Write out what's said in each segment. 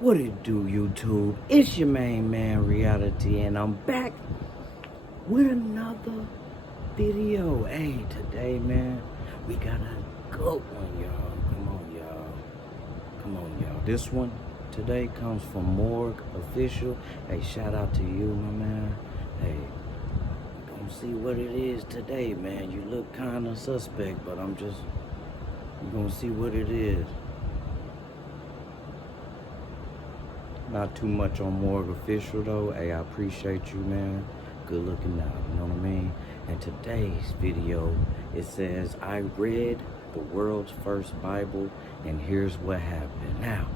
What it do, YouTube? It's your main man, Reality, and I'm back with another video. Hey, today, man, we got a good one, y'all. Come on, y'all. Come on, y'all. This one today comes from Morgue Official. Hey, shout out to you, my man. Hey, we're gonna see what it is today, man. You look kind of suspect, but we're gonna see what it is. Not too much on Morgue Official though. Hey, I appreciate you, man. Good looking out, you know what I mean? And today's video, it says, I read the world's first Bible, and here's what happened. Now,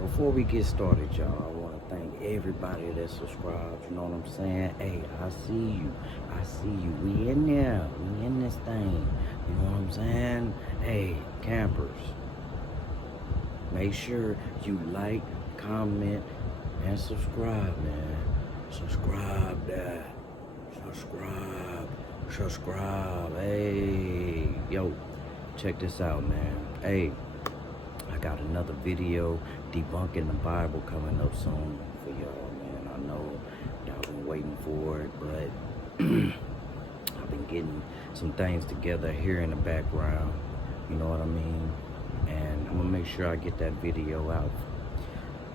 before we get started, y'all, I want to thank everybody that subscribed, you know what I'm saying? Hey, I see you. I see you. We in there. We in this thing. You know what I'm saying? Hey, campers, make sure you like, comment, and subscribe, man. Subscribe that. Subscribe. Hey, yo, check this out, man. Hey, I got another video debunking the Bible coming up soon for y'all, man. I know y'all been waiting for it, but I've been getting some things together here in the background, you know what I mean? And I'm gonna make sure I get that video out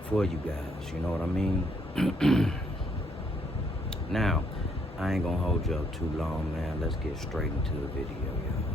for you guys, you know what I mean? Now, I ain't gonna hold you up too long, man. Let's get straight into the video, y'all.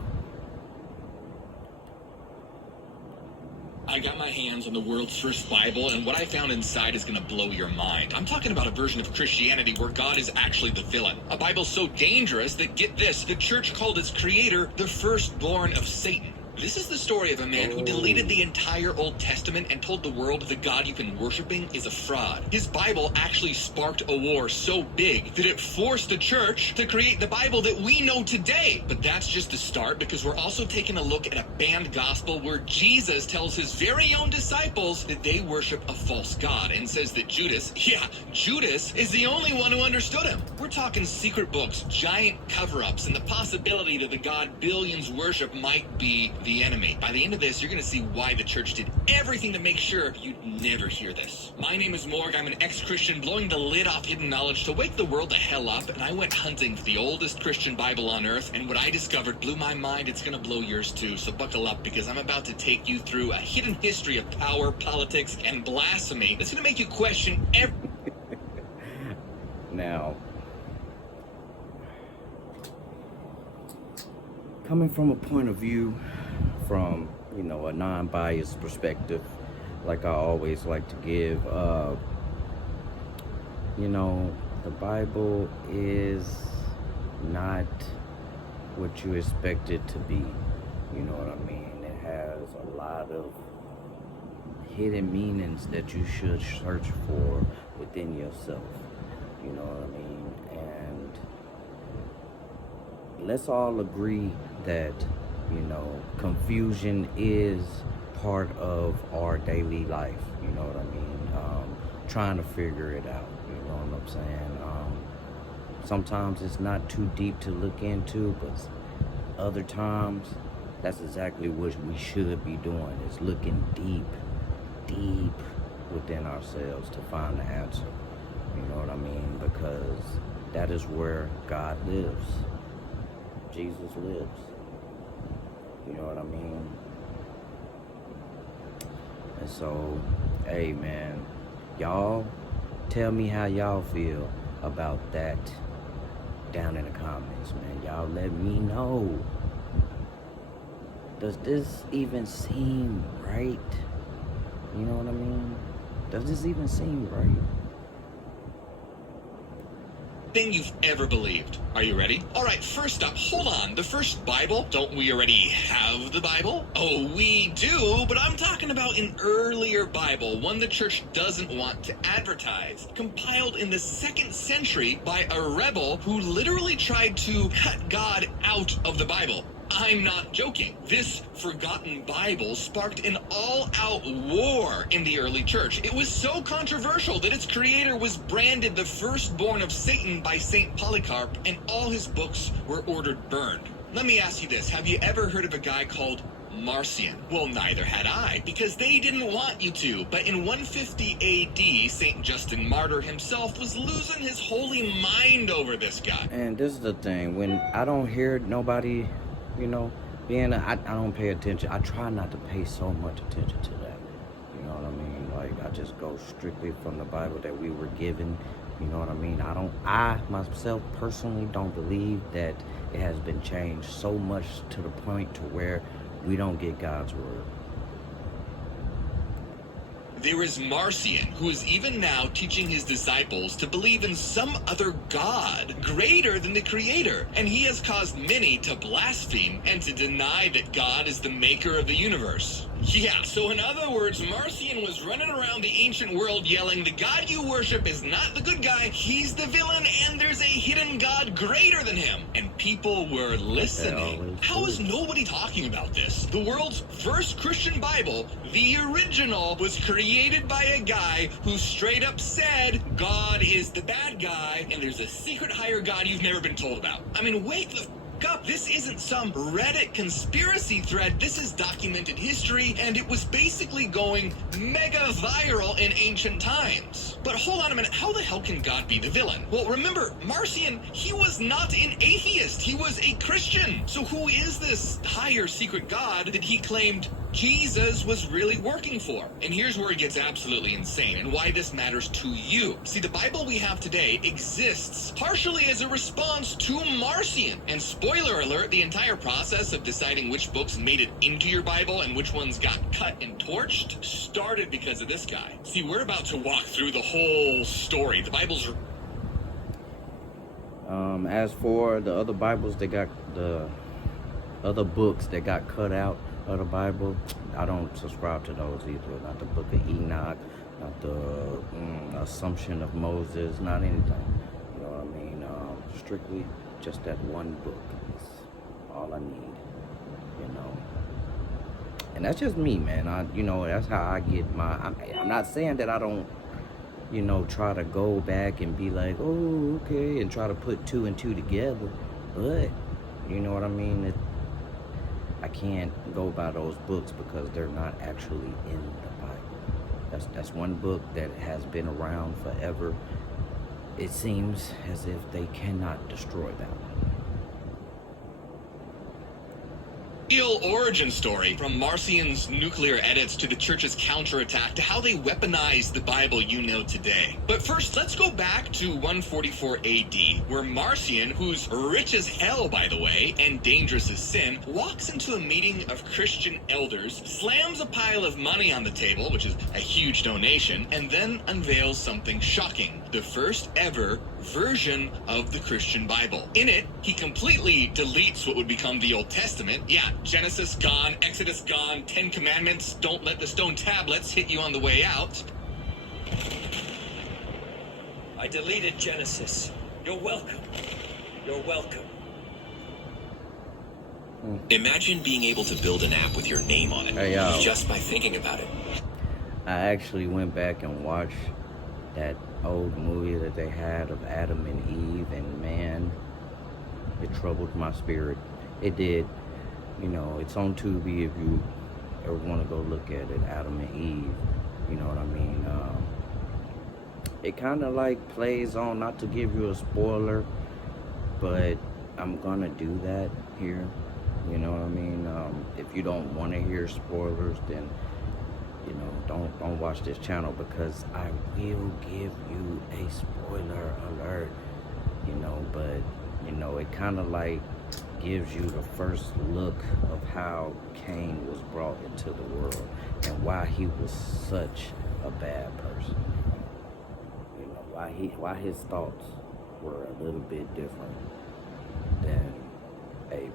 I got my hands on the world's first Bible, and what I found inside is gonna blow your mind. I'm talking about a version of Christianity where God is actually the villain. A Bible so dangerous that, get this, the church called its creator the firstborn of Satan. This is the story of a man who deleted the entire Old Testament and told the world the God you've been worshiping is a fraud. His Bible actually sparked a war so big that it forced the church to create the Bible that we know today. But that's just the start, because we're also taking a look at a banned gospel where Jesus tells his very own disciples that they worship a false God, and says that Judas is the only one who understood him. We're talking secret books, giant cover-ups, and the possibility that the God billions worship might be the enemy. By the end of this, you're going to see why the church did everything to make sure you'd never hear this. My name is Morg. I'm an ex-Christian blowing the lid off hidden knowledge to wake the world the hell up, and I went hunting for the oldest Christian Bible on earth, and what I discovered blew my mind. It's going to blow yours too, so buckle up, because I'm about to take you through a hidden history of power, politics, and blasphemy that's going to make you question every... Now, coming from a point of view, from, you know, a non-biased perspective, like I always like to give, you know, the Bible is not what you expect it to be. You know what I mean? It has a lot of hidden meanings that you should search for within yourself. You know what I mean? And let's all agree that, you know, confusion is part of our daily life, you know what I mean? Trying to figure it out, you know what I'm saying? Sometimes it's not too deep to look into, but other times, that's exactly what we should be doing, is looking deep within ourselves to find the answer, you know what I mean? Because that is where God lives. Jesus lives. You know what I mean? And so, hey man, y'all tell me how y'all feel about that down in the comments, man. Y'all let me know. Does this even seem right? You know what I mean? Does this even seem right? Thing you've ever believed. Are you ready? All right, first up, hold on. The first Bible? Don't we already have the Bible? Oh, we do, but I'm talking about an earlier Bible, one the church doesn't want to advertise. Compiled in the 2nd century by a rebel who literally tried to cut God out of the Bible. I'm not joking. This forgotten Bible sparked an all-out war in the early church. It was so controversial that its creator was branded the firstborn of Satan by St. Polycarp, and all his books were ordered burned. Let me ask you this. Have you ever heard of a guy called Marcion. Well, neither had I, because they didn't want you to. But in 150 AD, St. Justin Martyr himself was losing his holy mind over this guy. And this is the thing, when I don't hear nobody, you know, I don't pay attention. I try not to pay so much attention to that. You know what I mean? Like, I just go strictly from the Bible that we were given. You know what I mean? I myself personally don't believe that it has been changed so much to the point to where we don't get God's word. There is Marcion, who is even now teaching his disciples to believe in some other God greater than the Creator, and he has caused many to blaspheme and to deny that God is the maker of the universe. Yeah, so in other words, Marcion was running around the ancient world yelling, the God you worship is not the good guy, he's the villain, and there's a hidden God greater than him. And people were listening. How is nobody talking about this? The world's first Christian Bible, the original, was created by a guy who straight up said, God is the bad guy, and there's a secret higher God you've never been told about. I mean, wake the up. This isn't some Reddit conspiracy thread. This is documented history, and it was basically going mega viral in ancient times. But hold on a minute, how the hell can God be the villain? Well, remember, Marcion, he was not an atheist, he was a Christian. So who is this higher secret God that he claimed Jesus was really working for? And here's where it gets absolutely insane, and why this matters to you. See, the Bible we have today exists partially as a response to Marcion. And spoiler alert, the entire process of deciding which books made it into your Bible and which ones got cut and torched started because of this guy. See, we're about to walk through the whole story. The Bible's... As for the other Bibles that got, the other books that got cut out of the Bible, I don't subscribe to those either. Not the Book of Enoch, not the Assumption of Moses, not anything. You know what I mean? Strictly just that one book is all I need, you know. And that's just me, man. You know, that's how I get my, I'm not saying that I don't, you know, try to go back and be like, oh, okay, and try to put two and two together, but, you know what I mean? I can't go by those books because they're not actually in the Bible. That's one book that has been around forever. It seems as if they cannot destroy that one. Real origin story, from Marcion's nuclear edits to the church's counterattack to how they weaponized the Bible you know today. But first, let's go back to 144 AD, where Marcion, who's rich as hell, by the way, and dangerous as sin, walks into a meeting of Christian elders, slams a pile of money on the table, which is a huge donation, and then unveils something shocking: the first ever version of the Christian Bible. In it, he completely deletes what would become the Old Testament. Yeah, Genesis gone, Exodus gone, 10 Commandments, don't let the stone tablets hit you on the way out. I deleted Genesis. You're welcome. You're welcome. Imagine being able to build an app with your name on it, just by thinking about it. I actually went back and watched that old movie that they had of Adam and Eve, and man, it troubled my spirit. It did. You know, it's on Tubi if you ever want to go look at it, Adam and Eve. You know what I mean? It kind of like plays on, not to give you a spoiler, but I'm gonna do that here. You know what I mean? If you don't want to hear spoilers, then, you know, don't watch this channel, because I will give you a spoiler alert, you know. But, you know, it kind of like gives you the first look of how Cain was brought into the world and why he was such a bad person. You know, why his thoughts were a little bit different than Abel's.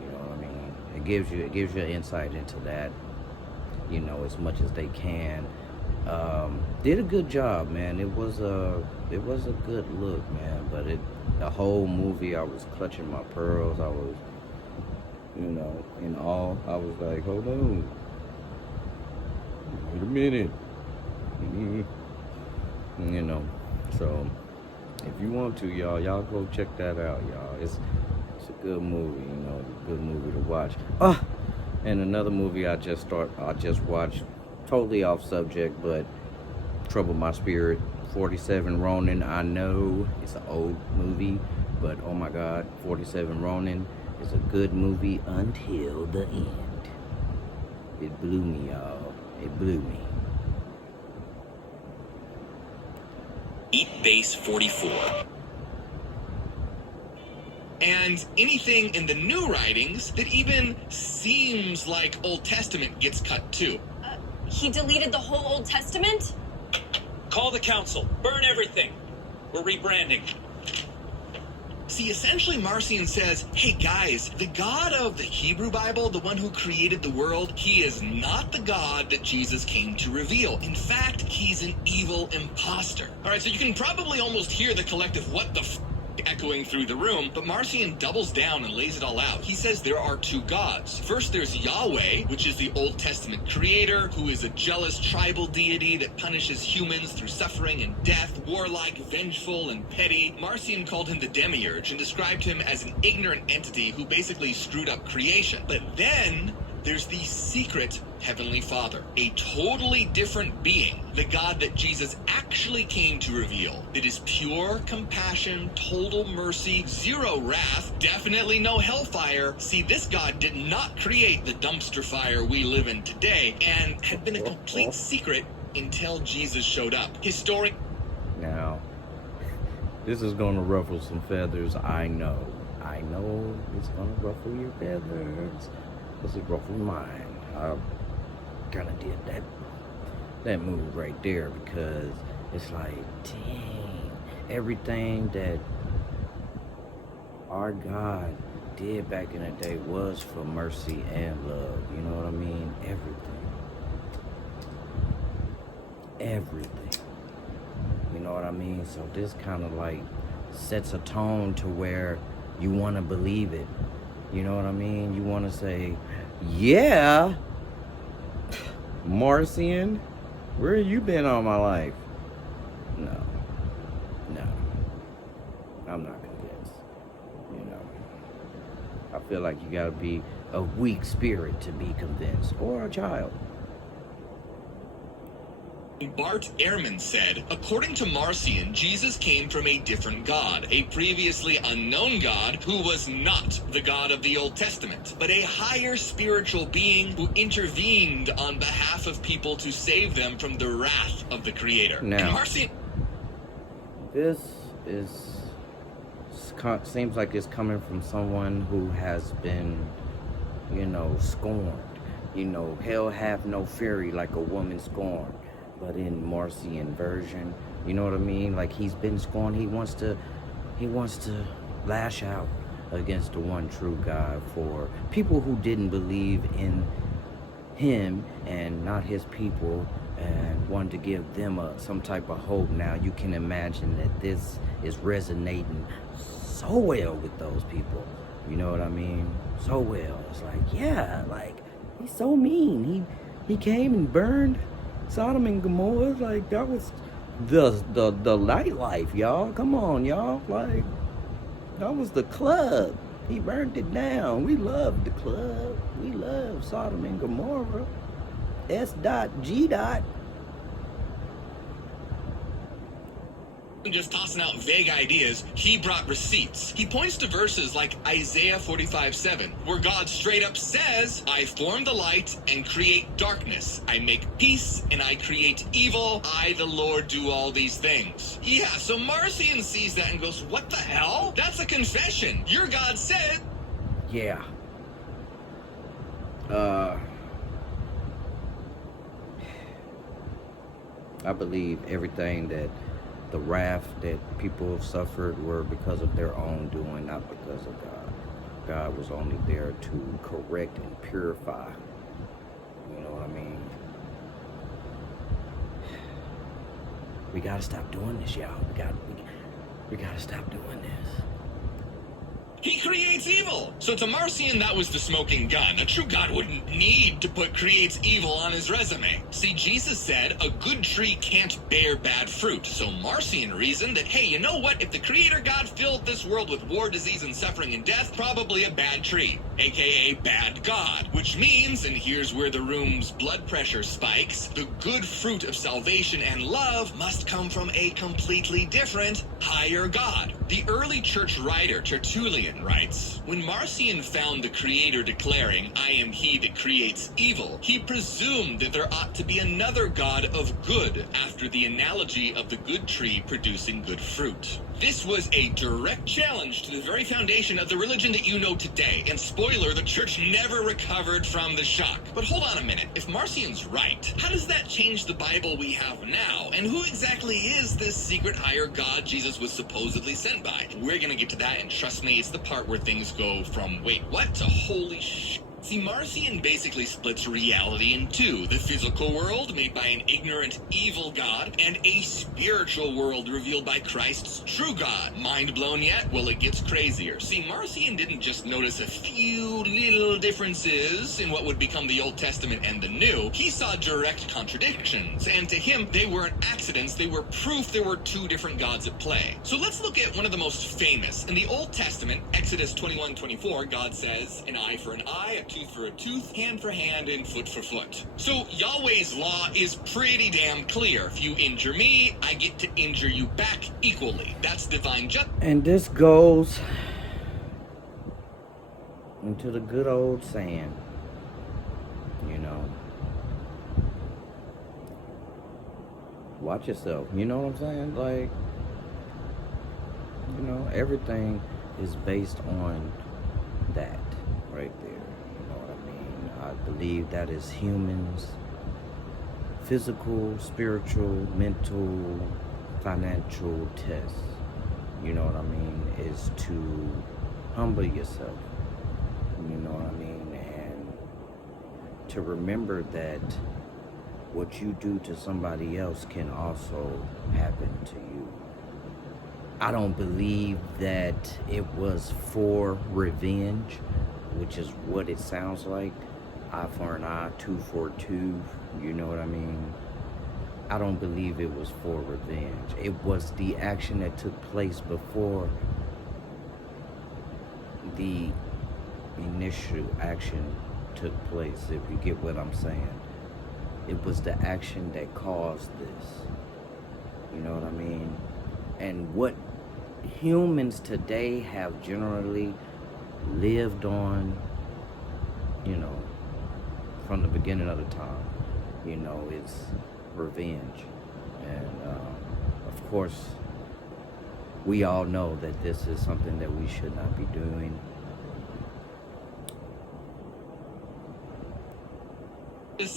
You know what I mean? It gives you an insight into that, you know, as much as they can. Did a good job, man. It was a good look, man. But the whole movie, I was clutching my pearls. I was, you know, in awe. I was like, hold on, wait a minute. You know, so if you want to, y'all go check that out, y'all. It's a good movie, you know, good movie to watch. And another movie I just watched, totally off subject, but troubled my spirit. 47 Ronin. I know it's an old movie, but oh my God, 47 Ronin is a good movie until the end. It blew me, y'all. It blew me. Eat Base 44. And anything in the new writings that even seems like Old Testament gets cut too. He deleted the whole Old Testament? Call the council. Burn everything. We're rebranding. See, essentially Marcion says, hey guys, the God of the Hebrew Bible, the one who created the world, he is not the God that Jesus came to reveal. In fact, he's an evil imposter. All right, so you can probably almost hear the collective what the echoing through the room, but Marcion doubles down and lays it all out. He says there are two gods. First, there's Yahweh, which is the Old Testament creator, who is a jealous tribal deity that punishes humans through suffering and death, warlike, vengeful, and petty. Marcion called him the demiurge and described him as an ignorant entity who basically screwed up creation. But then there's the secret Heavenly Father, a totally different being, the God that Jesus actually came to reveal, that is pure compassion, total mercy, zero wrath, definitely no hellfire. See, this God did not create the dumpster fire we live in today, and had been a complete secret until Jesus showed up. Now, this is going to ruffle some feathers, I know. I know it's going to ruffle your feathers. Because it ruffled mine. I kind of did that move right there because it's like, dang, everything that our God did back in the day was for mercy and love. You know what I mean? Everything. You know what I mean? So this kind of like sets a tone to where you want to believe it. You know what I mean? You want to say, yeah, Marcion, where have you been all my life? No, I'm not convinced. You know, I feel like you gotta be a weak spirit to be convinced, or a child. Bart Ehrman said, according to Marcion, Jesus came from a different God, a previously unknown God who was not the God of the Old Testament, but a higher spiritual being who intervened on behalf of people to save them from the wrath of the Creator. Now, and Marcion... This seems like it's coming from someone who has been, you know, scorned. You know, hell hath no fury like a woman scorned. But in Marcion version, you know what I mean? Like, he's been scorned. He wants to lash out against the one true God for people who didn't believe in him and not his people, and wanted to give them some type of hope. Now you can imagine that this is resonating so well with those people. You know what I mean? So well. It's like, yeah, like, he's so mean. He came and burned Sodom and Gomorrah. Like, that was the nightlife, y'all. Come on, y'all. Like, that was the club. He burned it down. We loved the club. We loved Sodom and Gomorrah. S.G. just tossing out vague ideas, he brought receipts. He points to verses like Isaiah 45:7, where God straight up says, I form the light and create darkness. I make peace and I create evil. I, the Lord, do all these things. Yeah, so Marcion sees that and goes, what the hell? That's a confession. Your God said... Yeah. I believe everything that the wrath that people have suffered were because of their own doing, not because of God. God was only there to correct and purify. You know what I mean? We gotta stop doing this, y'all. We gotta stop doing this. He creates evil. So to Marcion, that was the smoking gun. A true God wouldn't need to put creates evil on his resume. See, Jesus said a good tree can't bear bad fruit. So Marcion reasoned that, hey, you know what? If the creator God filled this world with war, disease, and suffering and death, probably a bad tree, aka bad God. Which means, and here's where the room's blood pressure spikes, the good fruit of salvation and love must come from a completely different, higher God. The early church writer Tertullian writes, when Marcion found the creator declaring, I am he that creates evil, he presumed that there ought to be another God of good after the analogy of the good tree producing good fruit. This was a direct challenge to the very foundation of the religion that you know today. And spoiler, the church never recovered from the shock. But hold on a minute. If Marcion's right, how does that change the Bible we have now? And who exactly is this secret higher God Jesus was supposedly sent by? We're gonna get to that, and trust me, it's the part where things go from wait, what to holy shit. See, Marcion basically splits reality in two: the physical world made by an ignorant, evil God, and a spiritual world revealed by Christ's true God. Mind blown yet? Well, it gets crazier. See, Marcion didn't just notice a few little differences in what would become the Old Testament and the New. He saw direct contradictions, and to him, they weren't accidents, they were proof there were two different gods at play. So let's look at one of the most famous. In the Old Testament, Exodus 21:24, God says, an eye for an eye, a tooth for a tooth, hand for hand, and foot for foot. So Yahweh's law is pretty damn clear. If you injure me, I get to injure you back equally. That's divine justice. And this goes into the good old saying, you know, watch yourself. You know what I'm saying? Like, you know, everything is based on that right there. I believe that is humans' physical, spiritual, mental, financial test. You know what I mean? Is to humble yourself. You know what I mean? And to remember that what you do to somebody else can also happen to you. I don't believe that it was for revenge, which is what it sounds like. Eye for an eye, tooth for a tooth, you know what I mean? I don't believe it was for revenge. It was the action that took place before the initial action took place, if you get what I'm saying. It was the action that caused this, you know what I mean? And what humans today have generally lived on, you know, from the beginning of the time, you know, it's revenge. And of course, we all know that this is something that we should not be doing.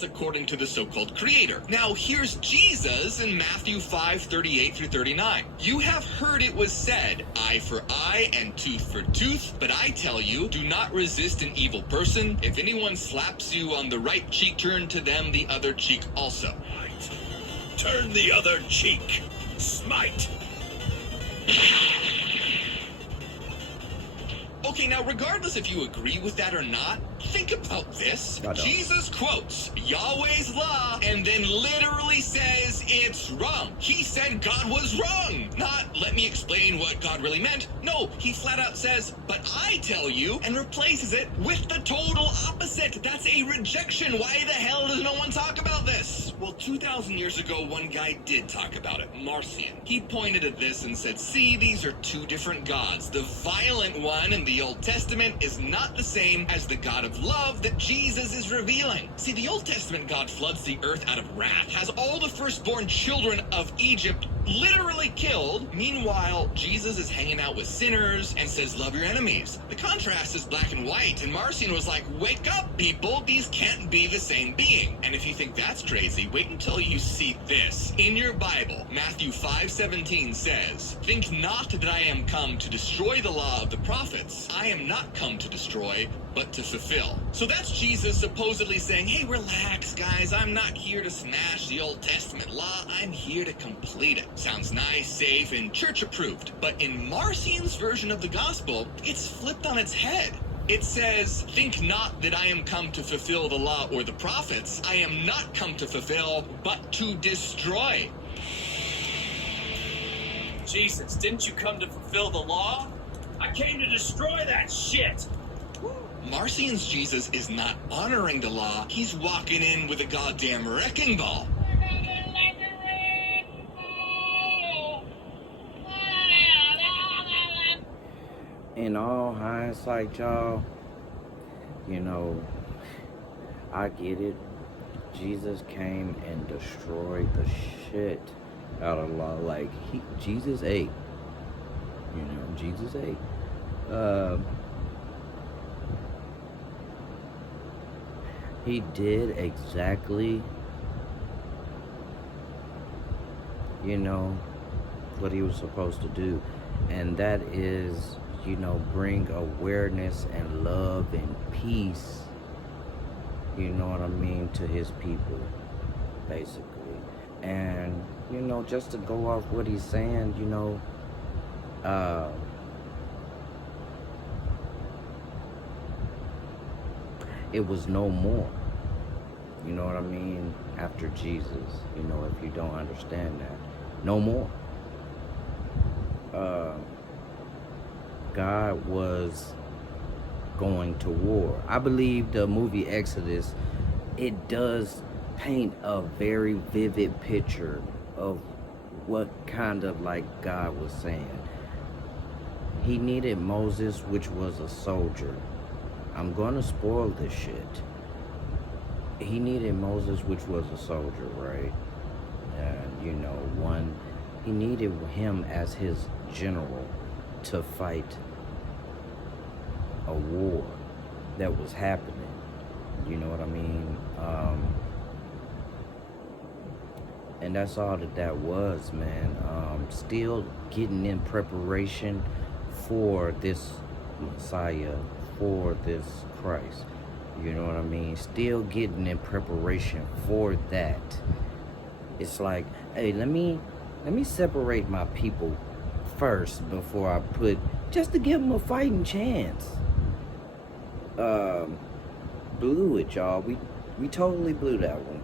According to the so-called creator. Now here's Jesus in Matthew 5:38-39. You have heard it was said, eye for eye and tooth for tooth, but I tell you, do not resist an evil person. If anyone slaps you on the right cheek, turn to them the other cheek also. Right. Turn the other cheek. Smite. Okay, now regardless if you agree with that or not, think about this. Jesus quotes Yahweh's law and then literally says it's wrong. He said God was wrong. Not, let me explain what God really meant. No, he flat out says, but I tell you, and replaces it with the total opposite. That's a rejection. Why the hell does no one talk about this? Well, 2,000 years ago, one guy did talk about it, Marcion. He pointed at this and said, see, these are two different gods. The violent one in the Old Testament is not the same as the God of love that Jesus is revealing. See, the Old Testament God floods the earth out of wrath, has all the firstborn children of Egypt literally killed. Meanwhile, Jesus is hanging out with sinners and says, love your enemies. The contrast is black and white, and Marcion was like, wake up, people, these can't be the same being. And if you think that's crazy, wait until you see this. In your Bible, Matthew 5:17 says, think not that I am come to destroy the law of the prophets. I am not come to destroy, but to fulfill. So that's Jesus supposedly saying, hey, relax, guys. I'm not here to smash the Old Testament law. I'm here to complete it. Sounds nice, safe, and church approved. But in Marcion's version of the gospel, it's flipped on its head. It says, think not that I am come to fulfill the law or the prophets. I am not come to fulfill, but to destroy. Jesus, didn't you come to fulfill the law? I came to destroy that shit! Marcion's Jesus is not honoring the law. He's walking in with a goddamn wrecking ball. In all hindsight, y'all, you know, I get it. Jesus came and destroyed the shit out of law. Like, Jesus ate. You know, Jesus ate. He did exactly, you know, what he was supposed to do. And that is, you know, bring awareness and love and peace, you know what I mean, to his people, basically. And, you know, just to go off what he's saying, you know, it was no more, you know what I mean, after Jesus, you know, if you don't understand that. No more. God was going to war. I believe the movie Exodus, it does paint a very vivid picture of what kind of like God was saying. He needed Moses, which was a soldier. I'm gonna spoil this shit. He needed Moses, which was a soldier, right? And you know, he needed him as his general to fight a war that was happening. You know what I mean? And that's all that was, man. Still getting in preparation for this Messiah, for this Christ. You know what I mean? Still getting in preparation for that. It's like, hey, let me separate my people first before I put, just to give them a fighting chance. Blew it, y'all. We totally blew that one.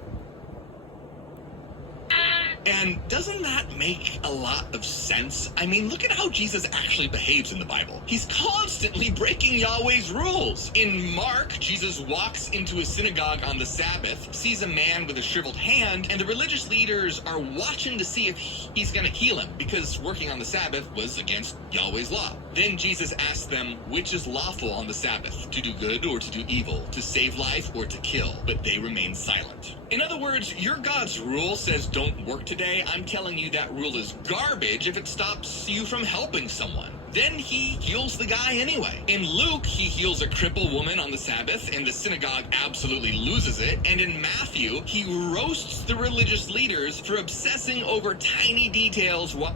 And doesn't that make a lot of sense? I mean, look at how Jesus actually behaves in the Bible. He's constantly breaking Yahweh's rules. In Mark, Jesus walks into a synagogue on the Sabbath, sees a man with a shriveled hand, and the religious leaders are watching to see if he's going to heal him, because working on the Sabbath was against Yahweh's law. Then Jesus asks them, which is lawful on the Sabbath, to do good or to do evil, to save life or to kill? But they remain silent. In other words, your God's rule says don't work today. I'm telling you that rule is garbage if it stops you from helping someone. Then he heals the guy anyway. In Luke, he heals a crippled woman on the Sabbath, and the synagogue absolutely loses it. And in Matthew, he roasts the religious leaders for obsessing over tiny details. I'm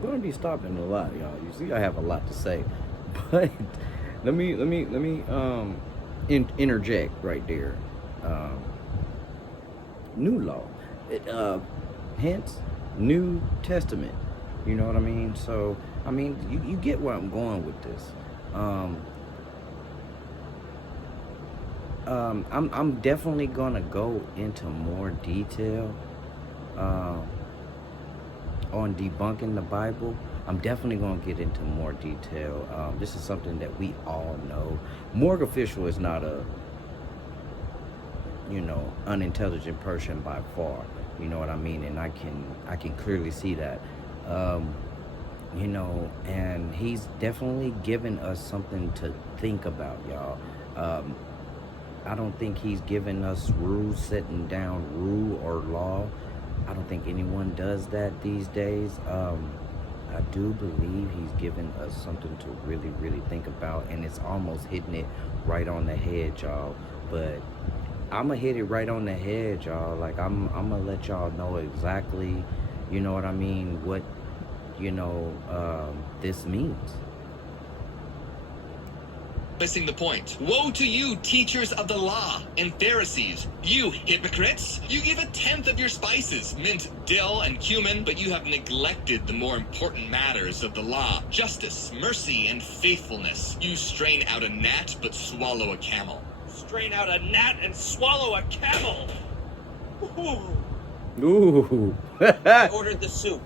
gonna be stopping a lot, y'all. You see, I have a lot to say, but let me interject right there. New law, hence New Testament. You know what I mean? So I mean, you get where I'm going with this. I'm definitely gonna go into more detail on debunking the Bible. I'm definitely going to get into more detail. This is something that we all know. Morgue official is not a, you know, unintelligent person by far. You know what I mean? And I can clearly see that. You know, and he's definitely given us something to think about, y'all. I don't think he's given us rules, setting down rule or law. I don't think anyone does that these days. I do believe he's given us something to really, really think about, and it's almost hitting it right on the head, y'all. But I'm gonna hit it right on the head, y'all. Like, I'm gonna let y'all know exactly, you know what I mean, what, you know, this means. missing the point. Woe to you, teachers of the law and Pharisees, you hypocrites! You give a tenth of your spices, mint, dill, and cumin, but you have neglected the more important matters of the law, justice, mercy, and faithfulness. You strain out a gnat, but swallow a camel. Strain out a gnat and swallow a camel. Ooh. Ooh. I ordered the soup.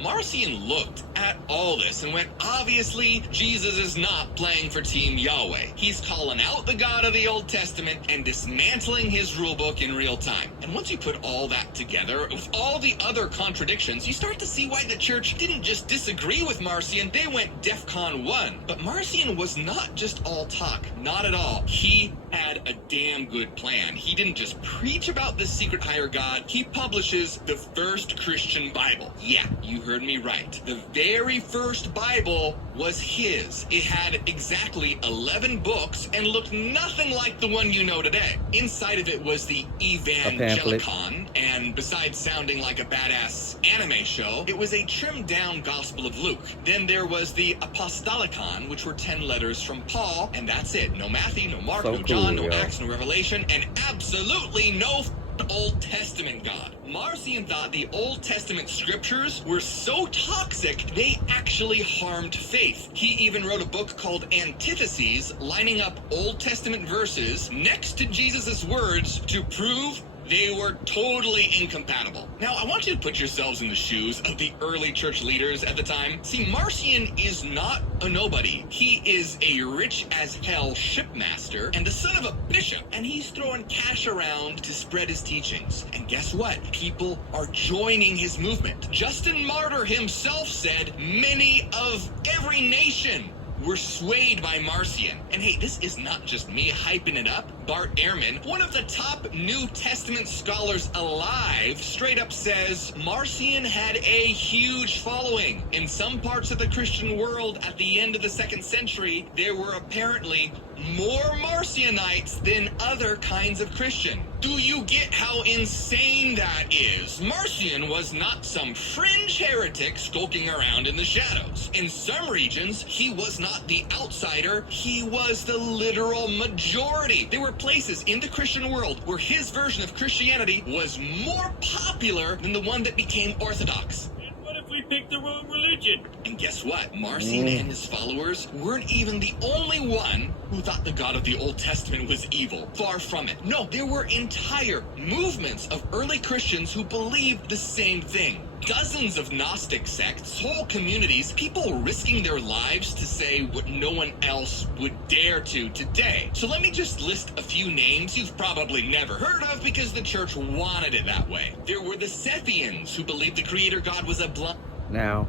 Marcion looked at all this and went, obviously, Jesus is not playing for Team Yahweh. He's calling out the God of the Old Testament and dismantling his rulebook in real time. And once you put all that together, with all the other contradictions, you start to see why the church didn't just disagree with Marcion, they went DEFCON 1. But Marcion was not just all talk, not at all. He had a damn good plan. He didn't just preach about this secret higher God, he publishes the first Christian Bible. Yeah, you heard me right. The very first Bible was his. It had exactly 11 books and looked nothing like the one you know today. Inside of it was the Evangelicon, and besides sounding like a badass anime show, it was a trimmed down Gospel of Luke. Then there was the Apostolicon, which were 10 letters from Paul, and that's it. No Matthew, no Mark, So no John, cool, no yo. Acts, no Revelation, and absolutely no Old Testament God. Marcion thought the Old Testament scriptures were so toxic, they actually harmed faith. He even wrote a book called Antitheses, lining up Old Testament verses next to Jesus' words to prove they were totally incompatible. Now, I want you to put yourselves in the shoes of the early church leaders at the time. See, Marcion is not a nobody. He is a rich as hell shipmaster and the son of a bishop, and he's throwing cash around to spread his teachings. And guess what? People are joining his movement. Justin Martyr himself said, many of every nation were swayed by Marcion. And hey, this is not just me hyping it up. Bart Ehrman, one of the top New Testament scholars alive, straight up says Marcion had a huge following. In some parts of the Christian world at the end of the 2nd century, there were apparently more Marcionites than other kinds of Christian. Do you get how insane that is? Marcion was not some fringe heretic skulking around in the shadows. In some regions, he was not the outsider, he was the literal majority. There were places in the Christian world where his version of Christianity was more popular than the one that became orthodox. And what if we picked the wrong religion? And guess what? Marcion and his followers weren't even the only one who thought the God of the Old Testament was evil. Far from it. No, there were entire movements of early Christians who believed the same thing. Dozens of Gnostic sects, whole communities, people risking their lives to say what no one else would dare to today. So let me just list a few names you've probably never heard of because the church wanted it that way. There were the Sethians, who believed the creator God was a blind... Now,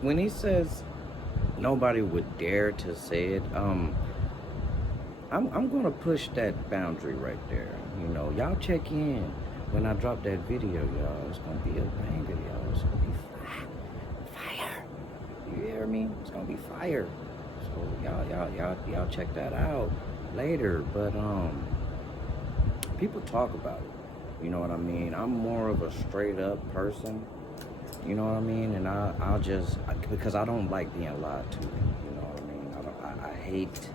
when he says nobody would dare to say it, I'm gonna push that boundary right there. You know, y'all check in when I drop that video, y'all. It's gonna be a banger, y'all. It's gonna be fire. You hear me? It's gonna be fire. So y'all check that out later. But people talk about it. You know what I mean? I'm more of a straight up person. You know what I mean? And I'll just, because I don't like being lied to. You know what I mean? I hate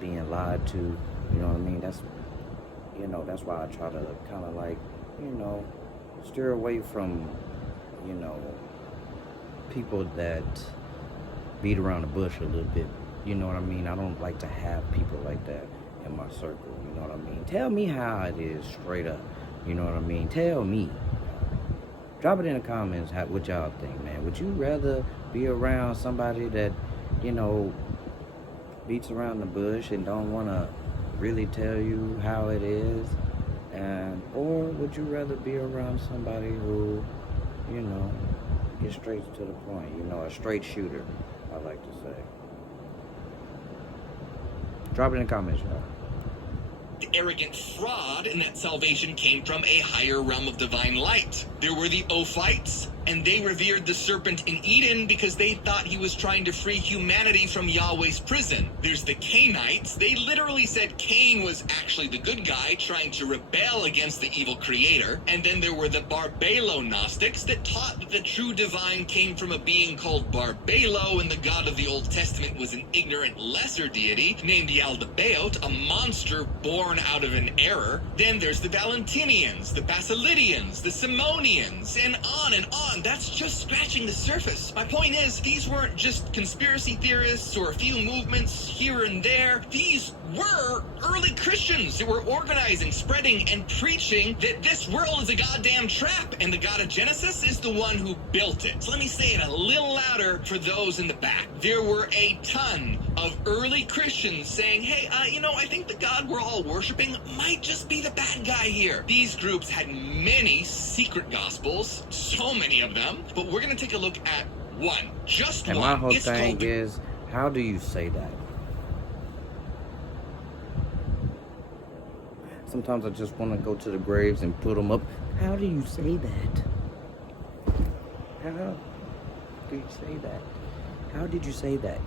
being lied to. You know what I mean? That's why I try to kind of like, steer away from, people that beat around the bush a little bit. You know what I mean? I don't like to have people like that in my circle. You know what I mean? Tell me how it is straight up. You know what I mean? Tell me. Drop it in the comments what y'all think, man. Would you rather be around somebody that, beats around the bush and don't want to really tell you how it is? Or would you rather be around somebody who, gets straight to the point, a straight shooter, I like to say. Drop it in the comments, y'all. Arrogant fraud, and that salvation came from a higher realm of divine light. There were the Ophites, And they revered the serpent in Eden because they thought he was trying to free humanity from Yahweh's prison. There's the Cainites. They literally said Cain was actually the good guy trying to rebel against the evil creator. And then there were the Barbelo Gnostics that taught that the true divine came from a being called Barbelo, and the God of the Old Testament was an ignorant lesser deity named Yaldabaoth, a monster born out of an error. Then there's the Valentinians, the Basilidians, the Simonians, and on and on. That's just scratching the surface. My point is, these weren't just conspiracy theorists or a few movements here and there. These were early Christians that were organizing, spreading, and preaching that this world is a goddamn trap, and the God of Genesis is the one who built it. So let me say it a little louder for those in the back. There were a ton of early Christians saying, hey, I think the God we're all worshiping might just be the bad guy here. These groups had many secret gospels, so many of them, but we're going to take a look at one. Just And one. my whole It's thing called is, how do you say that? Sometimes I just want to go to the graves and put them up. How do you say that? How do you say that? How did you say that?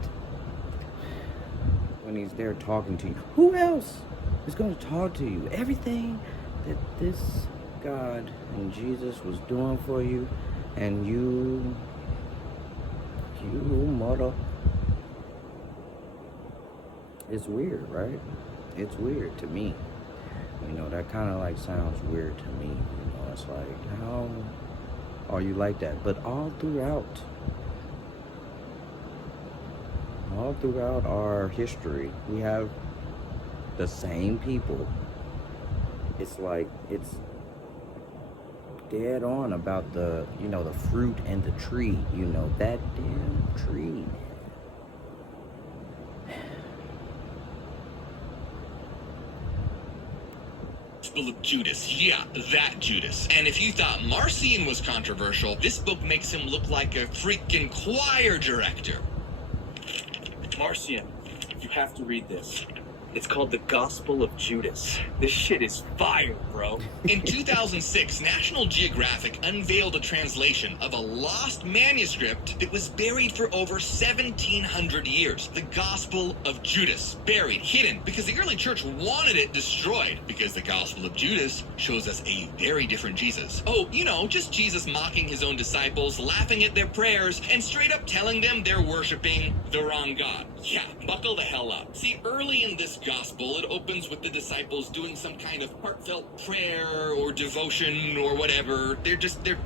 When he's there talking to you. Who else is going to talk to you? Everything that this God and Jesus was doing for you, and you mother. It's weird, right? It's weird to me. That kind of like sounds weird to me. It's like, how are you like that? But all throughout our history, we have the same people. It's like, it's dead on about the fruit and the tree, that damn tree. of Judas. Yeah, that Judas. And if you thought Marcion was controversial, this book makes him look like a freaking choir director. Marcion, you have to read this. It's called The Gospel of Judas. This shit is fire, bro. In 2006, National Geographic unveiled a translation of a lost manuscript that was buried for over 1,700 years. The Gospel of Judas. Buried, hidden, because the early church wanted it destroyed, because the Gospel of Judas shows us a very different Jesus. Oh, just Jesus mocking his own disciples, laughing at their prayers, and straight up telling them they're worshiping the wrong God. Yeah, buckle the hell up. See, early in this gospel, it opens with the disciples doing some kind of heartfelt prayer or devotion or whatever. They're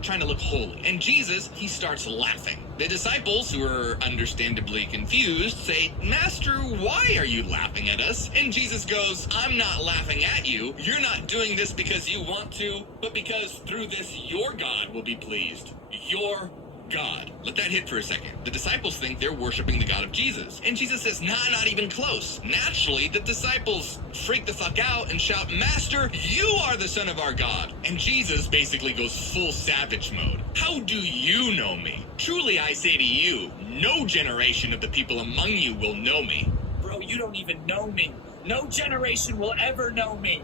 trying to look holy. And Jesus, he starts laughing. The disciples, who are understandably confused, say, "Master, why are you laughing at us?" And Jesus goes, "I'm not laughing at you. You're not doing this because you want to, but because through this your God will be pleased. Your God." Let that hit for a second. The disciples think they're worshiping the God of Jesus. And Jesus says, nah, not even close. Naturally, the disciples freak the fuck out and shout, "Master, you are the Son of our God." And Jesus basically goes full savage mode. "How do you know me? Truly I say to you, no generation of the people among you will know me." Bro, you don't even know me. No generation will ever know me.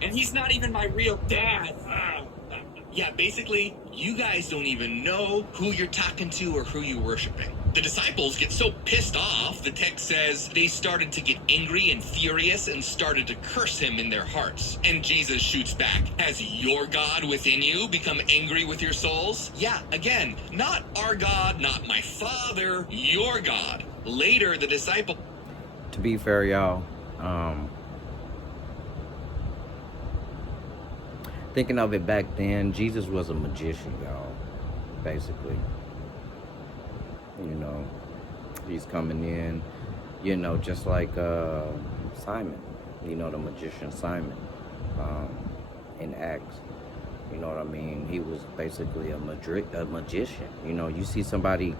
And he's not even my real dad. Yeah, basically, you guys don't even know who you're talking to or who you're worshiping. The disciples get so pissed off, the text says, they started to get angry and furious and started to curse him in their hearts. And Jesus shoots back, "Has your God within you become angry with your souls?" Yeah, again, not our God, not my Father, your God. Later, the disciple... To be fair, y'all, thinking of it back then, Jesus was a magician, y'all, basically. He's coming in, just like Simon, the magician Simon, in Acts. You know what I mean? He was basically a magician. You see somebody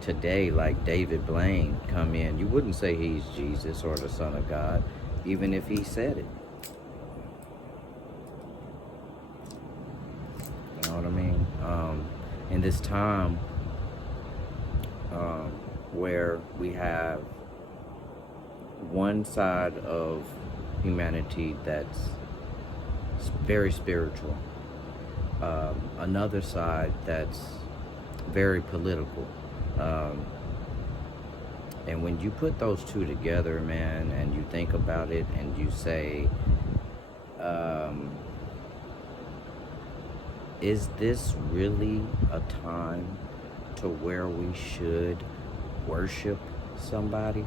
today like David Blaine come in, you wouldn't say he's Jesus or the Son of God, even if he said it. You know what I mean? In this time where we have one side of humanity that's very spiritual, another side that's very political. And when you put those two together, man, and you think about it and you say, is this really a time to where we should worship somebody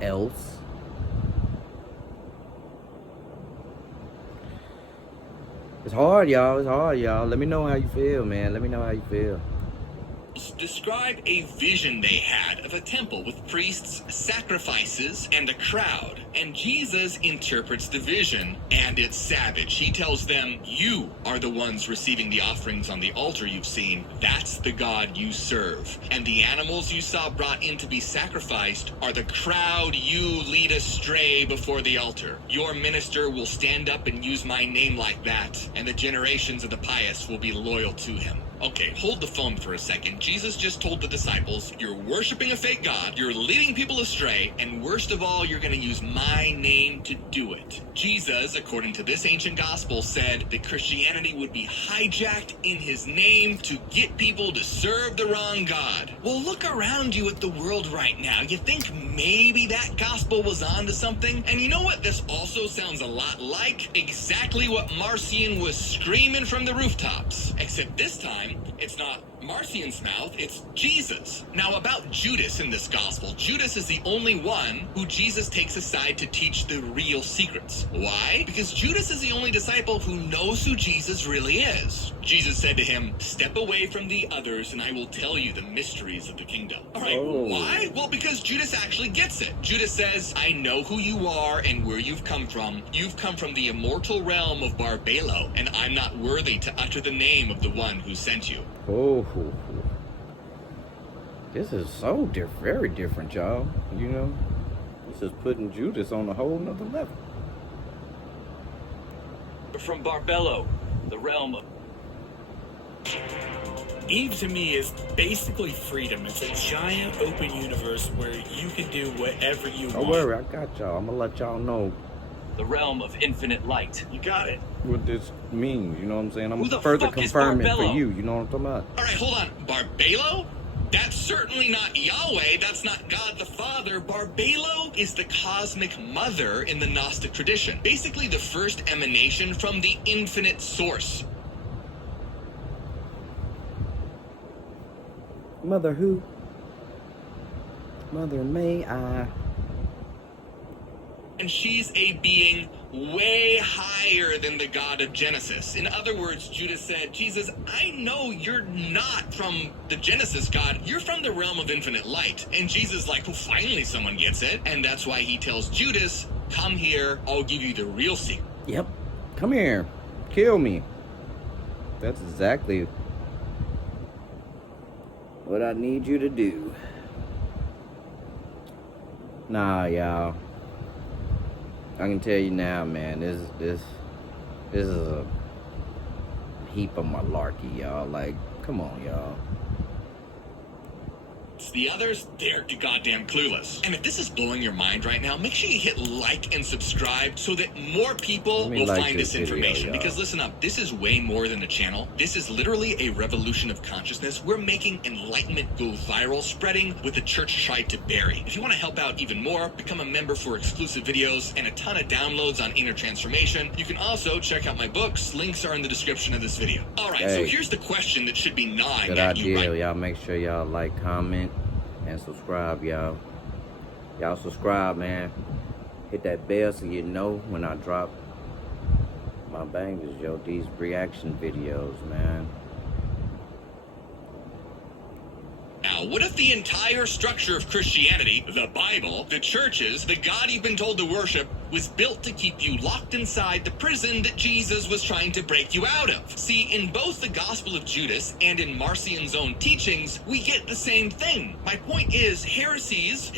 else? It's hard, y'all. It's hard, y'all. Let me know how you feel, man. Let me know how you feel. Describe a vision they had of a temple with priests, sacrifices, and a crowd. And Jesus interprets the vision, and it's savage. He tells them, you are the ones receiving the offerings on the altar you've seen. That's the God you serve. And the animals you saw brought in to be sacrificed are the crowd you lead astray before the altar. Your minister will stand up and use my name like that, and the generations of the pious will be loyal to him. Okay, hold the phone for a second. Jesus just told the disciples, you're worshiping a fake God, you're leading people astray, and worst of all, you're going to use my name to do it. Jesus, according to this ancient gospel, said that Christianity would be hijacked in his name to get people to serve the wrong God. Well, look around you at the world right now. You think maybe that gospel was onto something? And you know what this also sounds a lot like? Exactly what Marcion was screaming from the rooftops. Except this time, it's not Marcion's mouth, it's Jesus. Now about Judas in this gospel, Judas is the only one who Jesus takes aside to teach the real secrets. Why? Because Judas is the only disciple who knows who Jesus really is. Jesus said to him, step away from the others and I will tell you the mysteries of the kingdom. All right, why? Well, because Judas actually gets it. Judas says, I know who you are and where you've come from. You've come from the immortal realm of Barbelo, and I'm not worthy to utter the name of the one who sent you. Oh, this is so very different, y'all. You know, this is putting Judas on a whole nother level. From Barbelo, the realm of... Eve to me is basically freedom. It's a giant open universe where you can do whatever you want. Don't worry, I got y'all. I'm gonna let y'all know the realm of infinite light. You got it. what this means. You know what I'm saying? I'm Who gonna the further fuck is confirm it for Barbelo? you. You know what I'm talking about? All right, hold on. Barbelo? That's certainly not Yahweh. That's not God the Father. Barbelo is the cosmic mother in the Gnostic tradition. Basically the first emanation from the infinite source. Mother who? Mother may I? And she's a being way higher than the God of Genesis. In other words, Judas said, Jesus, I know you're not from the Genesis God. You're from the realm of infinite light. And Jesus is like, well, finally someone gets it. And that's why he tells Judas, come here, I'll give you the real secret. Yep. Come here. Kill me. That's exactly what I need you to do. Nah, y'all. I can tell you now, man, this is a heap of malarkey, y'all. Like, come on, y'all. The others, they're goddamn clueless. And if this is blowing your mind right now, make sure you hit like and subscribe so that more people will like find this this video, information. y'all. Because listen up, this is way more than a channel. This is literally a revolution of consciousness. We're making enlightenment go viral, spreading what the church tried to bury. If you want to help out even more, become a member for exclusive videos and a ton of downloads on inner transformation. You can also check out my books. Links are in the description of this video. All right, so here's the question that should be gnawing Good at you idea, right y'all. Make sure y'all like, comment, and subscribe, y'all. Y'all subscribe, man. Hit that bell so you know when I drop my bangers, yo. These reaction videos, man. Now, what if the entire structure of Christianity, the Bible, the churches, the God you've been told to worship, was built to keep you locked inside the prison that Jesus was trying to break you out of? See, in both the Gospel of Judas and in Marcion's own teachings, we get the same thing. My point is, heresies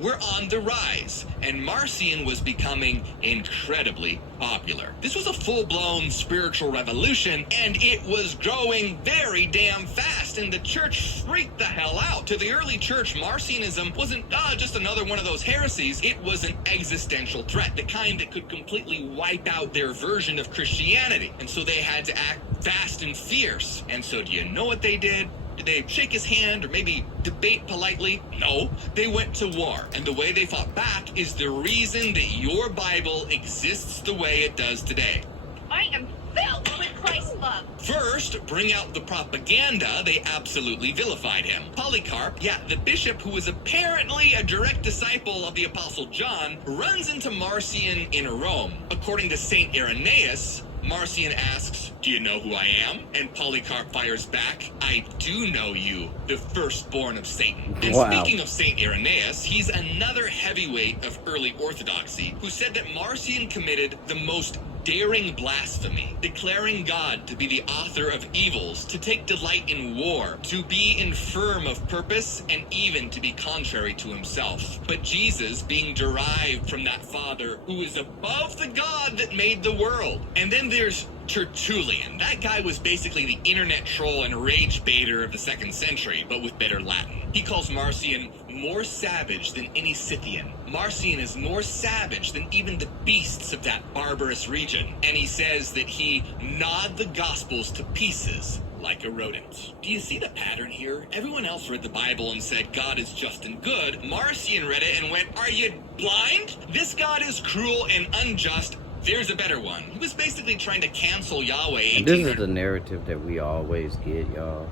were on the rise, and Marcion was becoming incredibly popular. This was a full-blown spiritual revolution, and it was growing very damn fast, and the church freaked the hell out. To the early church, Marcionism wasn't just another one of those heresies. It was an existential threat, the kind that could completely wipe out their version of Christianity. And so they had to act fast and fierce. And so do you know what they did? Did they shake his hand or maybe debate politely? No, they went to war. And the way they fought back is the reason that your Bible exists the way it does today. I am filled with Christ's love. First, bring out the propaganda. They absolutely vilified him. Polycarp, the bishop who was apparently a direct disciple of the Apostle John, runs into Marcion in Rome. According to St. Irenaeus, Marcion asks, "Do you know who I am?" And Polycarp fires back, "I do know you, the firstborn of Satan." And Wow. speaking of St. Irenaeus, he's another heavyweight of early orthodoxy who said that Marcion committed the most daring blasphemy, declaring God to be the author of evils, to take delight in war, to be infirm of purpose, and even to be contrary to himself. But Jesus being derived from that Father who is above the God that made the world. And then there's Tertullian. That guy was basically the internet troll and rage baiter of the 2nd century, but with better Latin. He calls Marcion more savage than any Scythian. Marcion is more savage than even the beasts of that barbarous region. And he says that he gnawed the Gospels to pieces like a rodent. Do you see the pattern here? Everyone else read the Bible and said God is just and good. Marcion read it and went, "Are you blind? This God is cruel and unjust. There's a better one." He was basically trying to cancel Yahweh. And this is the narrative that we always get, y'all,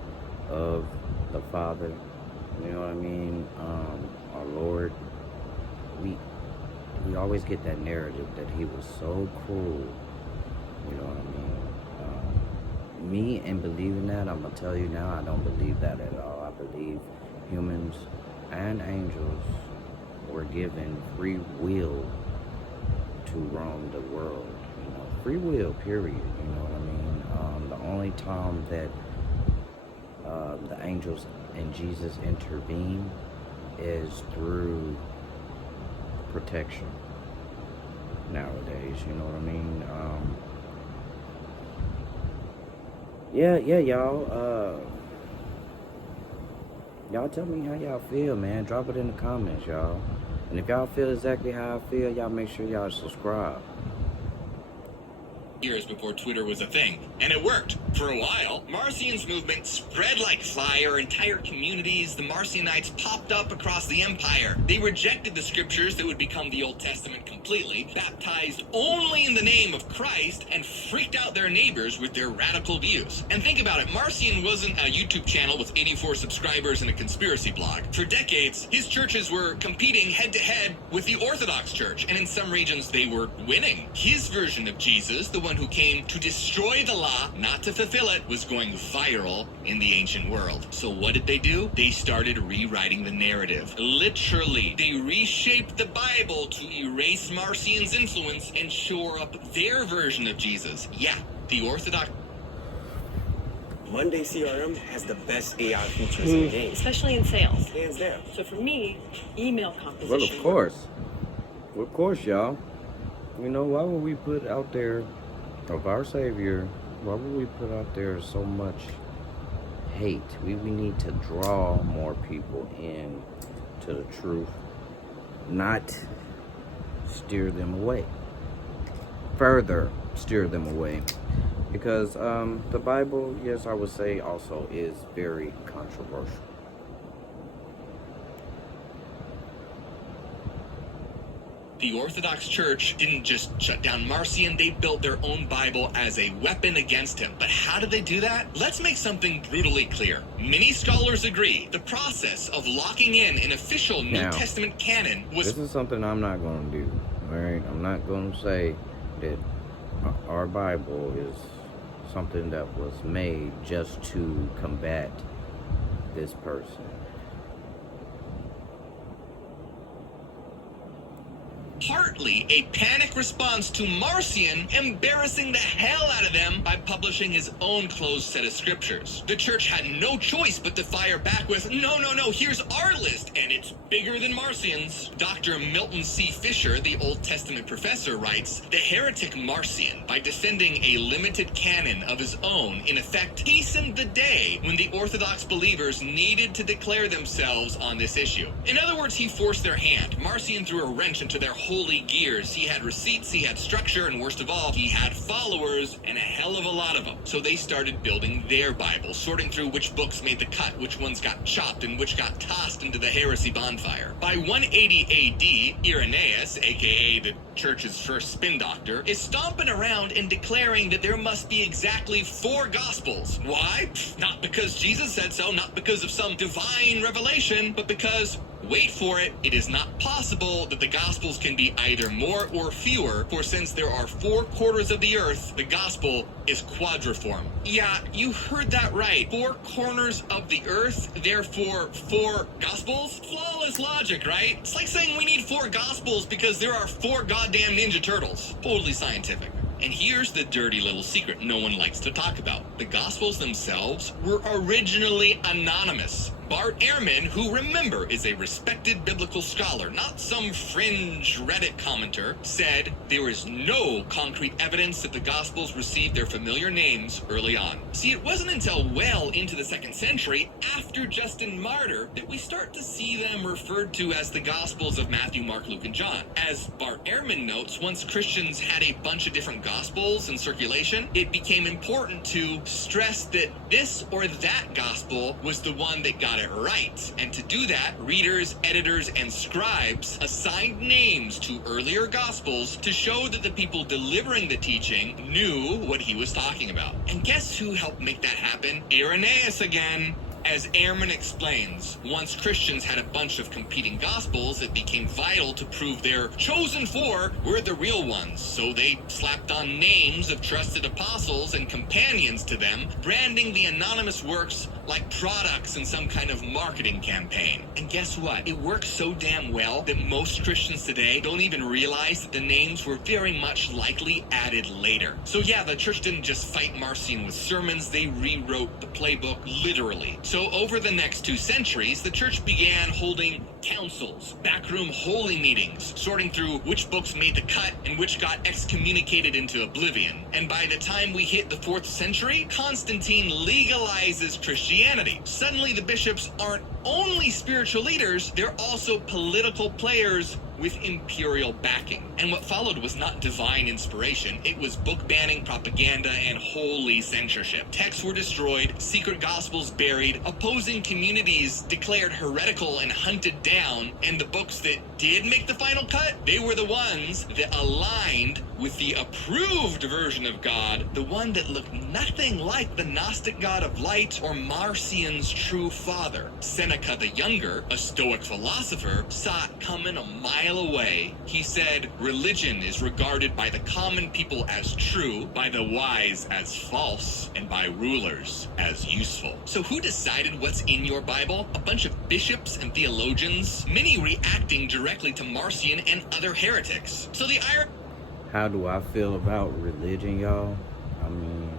of the Father. You know what I mean? Our Lord. We always get that narrative that he was so cruel. You know what I mean? Me and believing that, I'm gonna tell you now, I don't believe that at all. I believe humans and angels were given free will to roam the world. You know, free will, period. You know what I mean? The only time that the angels and Jesus intervene is through protection nowadays. You know what I mean? Y'all. Y'all tell me how y'all feel, man. Drop it in the comments, y'all. And if y'all feel exactly how I feel, y'all make sure y'all subscribe. Years before Twitter was a thing, and it worked for a while. Marcion's movement spread like fire. Entire communities, the Marcionites, popped up across the empire. They rejected the scriptures that would become the Old Testament completely, baptized only in the name of Christ, and freaked out their neighbors with their radical views. And think about it, Marcion wasn't a YouTube channel with 84 subscribers and a conspiracy blog. For decades, his churches were competing head-to-head with the Orthodox Church, and in some regions they were winning. His version of Jesus, the one who came to destroy the law, not to fulfill it, was going viral in the ancient world. So what did they do? They started rewriting the narrative. Literally, they reshaped the Bible to erase Marcion's influence and shore up their version of Jesus. Yeah, the Orthodox. Monday CRM has the best AI features in the game. Especially in sales. Hands down. So for me, email composition. Well, of course. Of course, y'all. You know, why would we put out there of our Savior, why would we put out there so much hate? We need to draw more people in to the truth, not steer them away. Further steer them away. Because the Bible, yes, I would say also is very controversial. The Orthodox Church didn't just shut down Marcion, they built their own Bible as a weapon against him. But how did they do that? Let's make something brutally clear. Many scholars agree the process of locking in an official New Testament canon was... This is something I'm not going to do, all right? I'm not going to say that our Bible is something that was made just to combat this person. Partly a panic response to Marcion embarrassing the hell out of them by publishing his own closed set of scriptures. The church had no choice but to fire back with, no, here's our list, and it's bigger than Marcion's. Dr. Milton C. Fisher, the Old Testament professor, writes, the heretic Marcion, by defending a limited canon of his own, in effect hastened the day when the Orthodox believers needed to declare themselves on this issue. In other words, he forced their hand. Marcion threw a wrench into their holy gears. He had receipts, he had structure, and worst of all, he had followers, and a hell of a lot of them. So they started building their Bible, sorting through which books made the cut, which ones got chopped, and which got tossed into the heresy bonfire. By 180 AD, Irenaeus, aka the church's first spin doctor, is stomping around and declaring that there must be exactly 4 gospels. Why? Not because Jesus said so, not because of some divine revelation, but because, wait for it, it is not possible that the Gospels can be either more or fewer, for since there are 4 quarters of the earth, the Gospel is quadriform. Yeah, you heard that right. 4 corners of the earth, therefore 4 Gospels? Flawless logic, right? It's like saying we need 4 Gospels because there are 4 goddamn Ninja Turtles. Totally scientific. And here's the dirty little secret no one likes to talk about. The Gospels themselves were originally anonymous. Bart Ehrman, who, remember, is a respected biblical scholar, not some fringe Reddit commenter, said there is no concrete evidence that the Gospels received their familiar names early on. See, it wasn't until well into the 2nd century, after Justin Martyr, that we start to see them referred to as the Gospels of Matthew, Mark, Luke, and John. As Bart Ehrman notes, once Christians had a bunch of different Gospels in circulation, it became important to stress that this or that Gospel was the one that got it right. And to do that, readers, editors, and scribes assigned names to earlier Gospels to show that the people delivering the teaching knew what he was talking about. And guess who helped make that happen? Irenaeus again. As Ehrman explains, once Christians had a bunch of competing gospels, it became vital to prove their chosen 4 were the real ones. So they slapped on names of trusted apostles and companions to them, branding the anonymous works like products in some kind of marketing campaign. And guess what? It works so damn well that most Christians today don't even realize that the names were very much likely added later. So yeah, the church didn't just fight Marcion with sermons, they rewrote the playbook literally. So over the next 2 centuries, the church began holding councils, backroom holy meetings, sorting through which books made the cut and which got excommunicated into oblivion. And by the time we hit the 4th century, Constantine legalizes Christianity. Suddenly the bishops aren't only spiritual leaders, they're also political players with imperial backing. And what followed was not divine inspiration, it was book banning, propaganda, and holy censorship. Texts were destroyed, secret gospels buried, opposing communities declared heretical and hunted down, and the books that did make the final cut, they were the ones that aligned with the approved version of God, the one that looked nothing like the Gnostic God of light or Marcion's true father. Seneca the Younger, a Stoic philosopher, saw it coming a mile away. He said, religion is regarded by the common people as true, by the wise as false, and by rulers as useful. So who decided what's in your Bible? A bunch of bishops and theologians, many reacting directly to Marcion and other heretics. So the How do I feel about religion, y'all? I mean,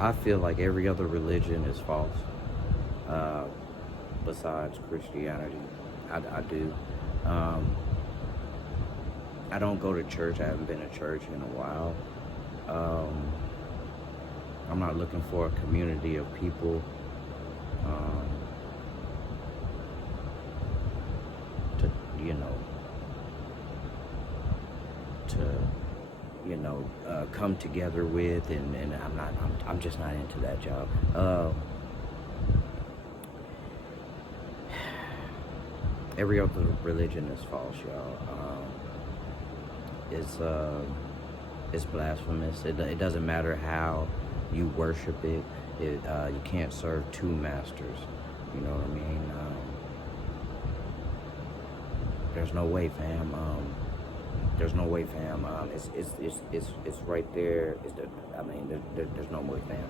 I feel like every other religion is false, besides Christianity. I do. I don't go to church. I haven't been to church in a while. I'm not looking for a community of people to come together with, and I'm just not into that job. Every other religion is false, y'all. It's blasphemous. It doesn't matter how you worship it. You can't serve 2 masters. You know what I mean? There's no way, fam. There's no way, fam. It's right there. There's no way, fam.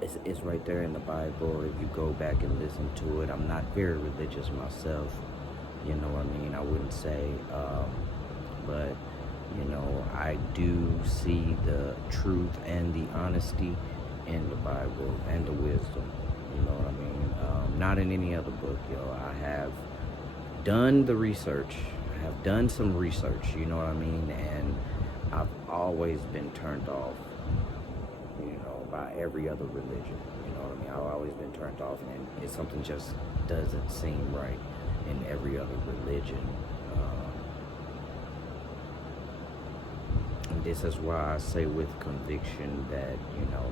It's right there in the Bible. If you go back and listen to it, I'm not very religious myself. You know what I mean? I wouldn't say, but I do see the truth and the honesty in the Bible and the wisdom. You know what I mean? Not in any other book, yo. I have done the research. I have done some research, you know what I mean? And I've always been turned off, by every other religion. You know what I mean? I've always been turned off, and something just doesn't seem right in every other religion. And this is why I say with conviction that,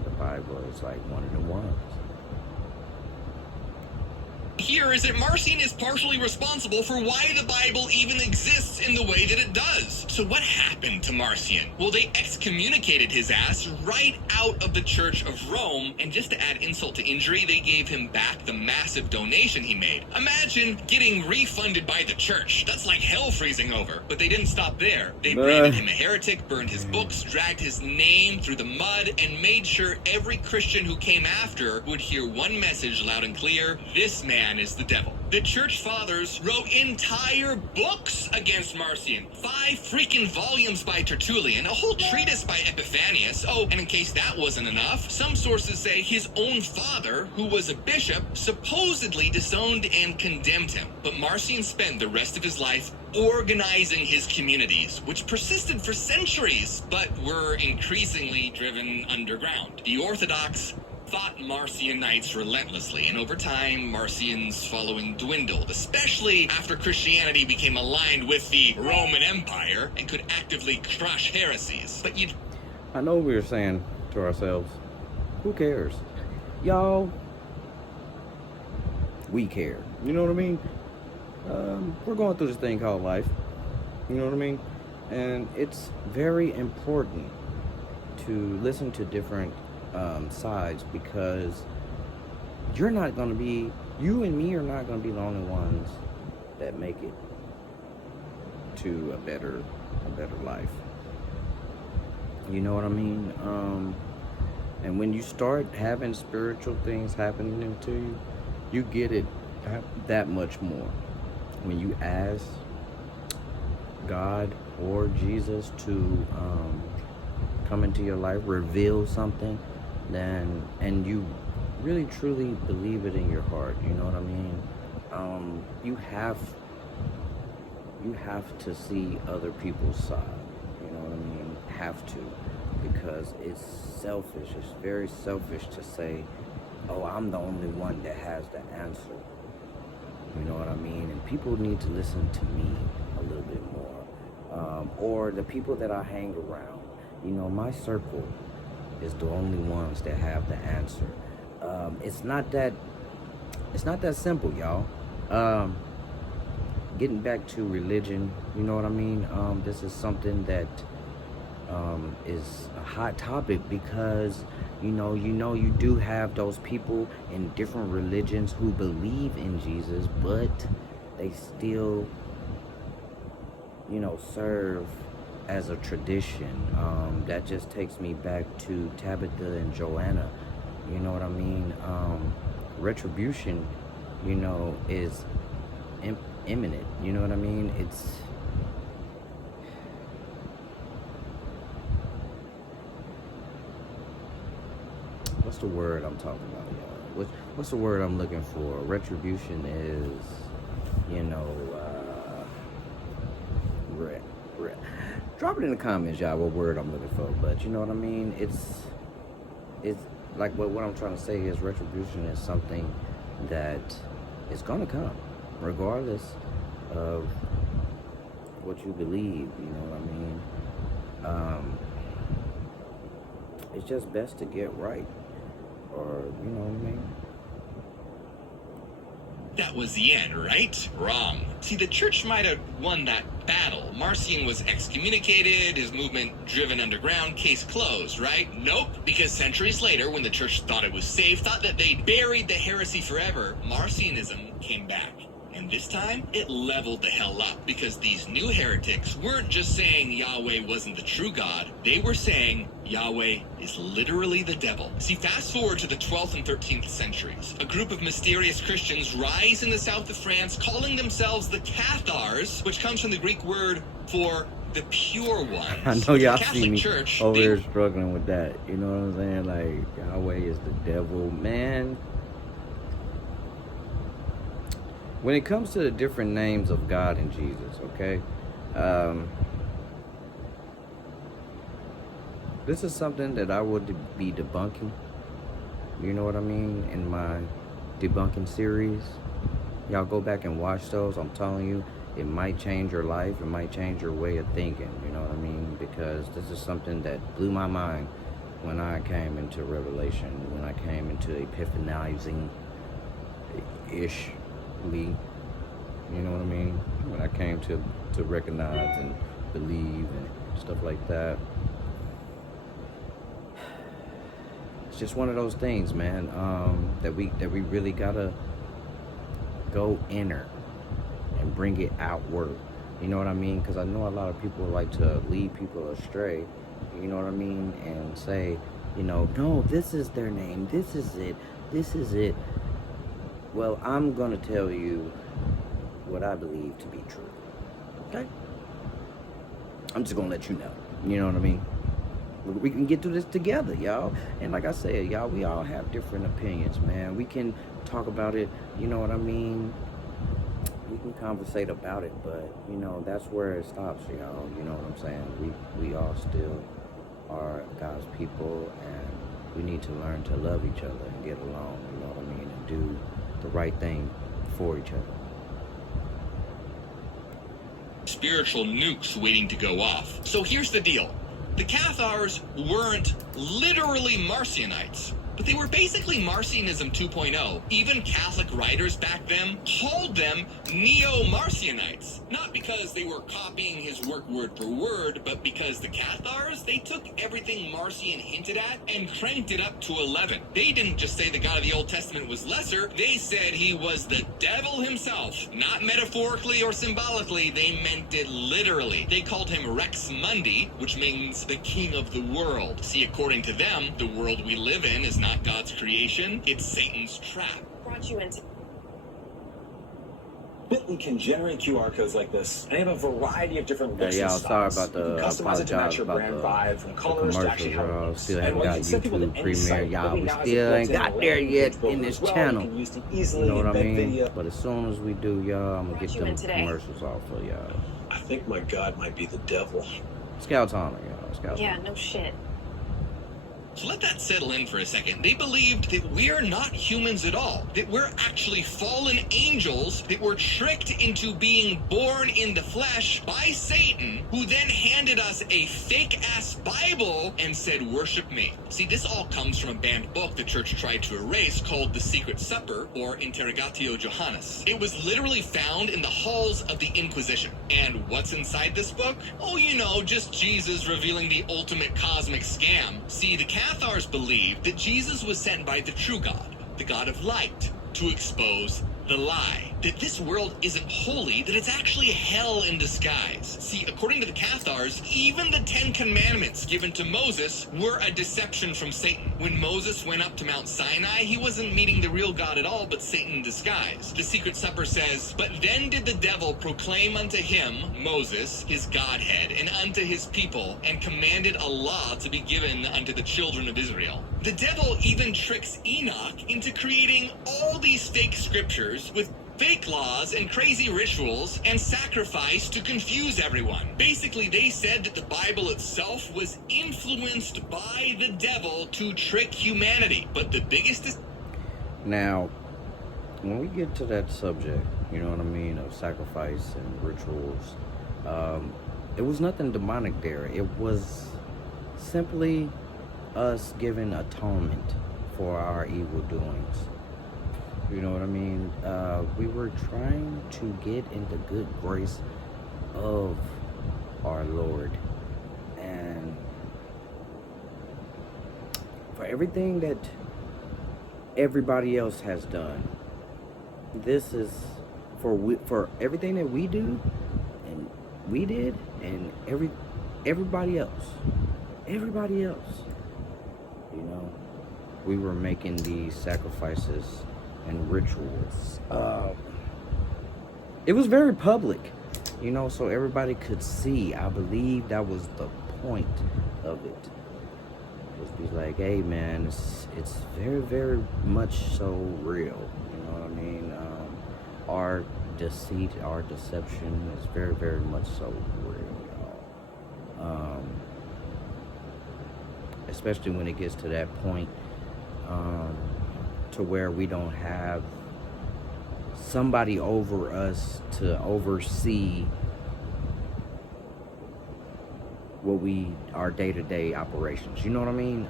the Bible is like one of the ones. Here is that Marcion is partially responsible for why the Bible even exists in the way that it does. So what happened to Marcion? Well, they excommunicated his ass right out of the Church of Rome, and just to add insult to injury, they gave him back the massive donation he made. Imagine getting refunded by the church. That's like hell freezing over. But they didn't stop there. They branded him a heretic, burned his books, dragged his name through the mud, and made sure every Christian who came after would hear one message loud and clear: this man is the devil. The church fathers wrote entire books against Marcion. 5 freaking volumes by Tertullian, a whole treatise by Epiphanius. Oh, and in case that wasn't enough, some sources say his own father, who was a bishop, supposedly disowned and condemned him. But Marcion spent the rest of his life organizing his communities, which persisted for centuries, but were increasingly driven underground. The Orthodox fought Marcionites relentlessly, and over time, Marcion's following dwindled, especially after Christianity became aligned with the Roman Empire and could actively crush heresies. But I know we were saying to ourselves, who cares? Y'all, we care. You know what I mean? We're going through this thing called life. You know what I mean? And it's very important to listen to different sides, because you and me are not going to be the only ones that make it to a better life. You know what I mean? And when you start having spiritual things happening to you, you get it that much more. When you ask God or Jesus to come into your life, reveal something, and you really truly believe it in your heart, you know what I mean? You have to see other people's side, you know what I mean? Have to, because it's selfish. It's very selfish to say, oh, I'm the only one that has the answer. You know what I mean? And people need to listen to me a little bit more, or the people that I hang around. My circle is the only ones that have the answer. It's not that simple, y'all. Getting back to religion, you know what I mean? This is something that is a hot topic, because you do have those people in different religions who believe in Jesus, but they still serve as a tradition. That just takes me back to Tabitha and Joanna. You know what I mean? Retribution, is imminent. You know what I mean? What's the word I'm talking about, y'all? What's the word I'm looking for? Retribution is, drop it in the comments, y'all, what word I'm looking for. But you know what I mean? It's like what I'm trying to say is retribution is something that is gonna come, regardless of what you believe. You know what I mean? It's just best to get right, or you know what I mean? that was the end, right? Wrong. See, the church might have won that battle. Marcion was excommunicated, his movement driven underground, case closed, right? Nope, because centuries later, when the church thought it was safe, thought that they'd buried the heresy forever, Marcionism came back. And this time, it leveled the hell up, because these new heretics weren't just saying Yahweh wasn't the true God, they were saying Yahweh is literally the devil. See, fast forward to the 12th and 13th centuries. A group of mysterious Christians rise in the south of France, calling themselves the Cathars, which comes from the Greek word for the pure ones. I know y'all The Catholic see me Church, over they here struggling with that. You know what I'm saying? Like, Yahweh is the devil. Man, when it comes to the different names of God and Jesus, okay? This is something that I would be debunking. You know what I mean? In my debunking series. Y'all go back and watch those. I'm telling you, it might change your life. It might change your way of thinking, you know what I mean? Because this is something that blew my mind when I came into revelation, when I came into epiphanizing-ishly, you know what I mean? When I came to recognize and believe and stuff like that. It's just one of those things, man, that we really gotta go inner and bring it outward. You know what I mean? Because I know a lot of people like to lead people astray, you know what I mean? And say, you know, no, this is their name, this is it, this is it. Well, I'm gonna tell you what I believe to be true, okay? I'm just gonna let you know, you know what I mean? We can get through this together, y'all. And like I said, y'all, we all have different opinions, man. We can talk about it, you know what I mean? We can conversate about it, but, you know, that's where it stops, y'all. You know what I'm saying? We all still are God's people, and we need to learn to love each other and get along, you know what I mean? And do the right thing for each other. Spiritual nukes waiting to go off. So here's the deal. The Cathars weren't literally Marcionites, but they were basically Marcionism 2.0. Even Catholic writers back then called them Neo-Marcionites. Not because they were copying his work word for word, but because the Cathars, they took everything Marcion hinted at and cranked it up to 11. They didn't just say the God of the Old Testament was lesser, they said he was the devil himself. Not metaphorically or symbolically, they meant it literally. They called him Rex Mundi, which means the king of the world. See, according to them, the world we live in is not God's creation, it's Satan's trap. Brought you into Bitly can generate QR codes like this, and they have a variety of different looks and y'all, sorry styles. about the, You can customize it to match your apologize brand about vibe, from colors to actually how it commercials, looks. still And haven't while you got can send people to YouTube any Premiere, site, y'all. Bitly We now has a still ain't built-in got there landing yet page builder in this as well. channel. You can use to You easily know what I embed mean? video. But as soon as we do, y'all, I'm gonna get Brought you them in today. commercials off for y'all. I think my God might be the devil. Scouts honor, y'all. Scouts Yeah, honor. no shit. So let that settle in for a second. They believed that we're not humans at all, that we're actually fallen angels, that were tricked into being born in the flesh by Satan, who then handed us a fake-ass Bible and said, worship me. See, this all comes from a banned book the church tried to erase called The Secret Supper, or Interrogatio Johannes. It was literally found in the halls of the Inquisition. And what's inside this book? Oh, you know, just Jesus revealing the ultimate cosmic scam. See, the Cathars believed that Jesus was sent by the true God, the God of light, to expose the lie. That this world isn't holy, that it's actually hell in disguise. See, according to the Cathars, even the 10 Commandments given to Moses were a deception from Satan. When Moses went up to Mount Sinai, he wasn't meeting the real God at all, but Satan in disguise. The Secret Supper says, but then did the devil proclaim unto him, Moses, his Godhead, and unto his people, and commanded a law to be given unto the children of Israel. The devil even tricks Enoch into creating all these fake scriptures with fake laws and crazy rituals and sacrifice to confuse everyone. Basically, they said that the Bible itself was influenced by the devil to trick humanity. But the biggest is... Now, when we get to that subject, you know what I mean, of sacrifice and rituals, it was nothing demonic there. It was simply us giving atonement for our evil doings. You know what I mean? We were trying to get in the good grace of our Lord. And for everything that everybody else has done, this is for everything that we do and we did, and everybody else, you know, we were making these sacrifices and rituals. It was very public, you know, so everybody could see. I believe that was the point of it. Was be like, hey man, it's very, very much so real. You know what I mean? Our deceit, our deception is very, very much so real, y'all. Especially when it gets to that point, to where we don't have somebody over us to oversee our day-to-day operations. You know what I mean?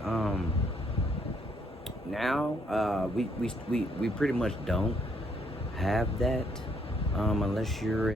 Now we pretty much don't have that unless you're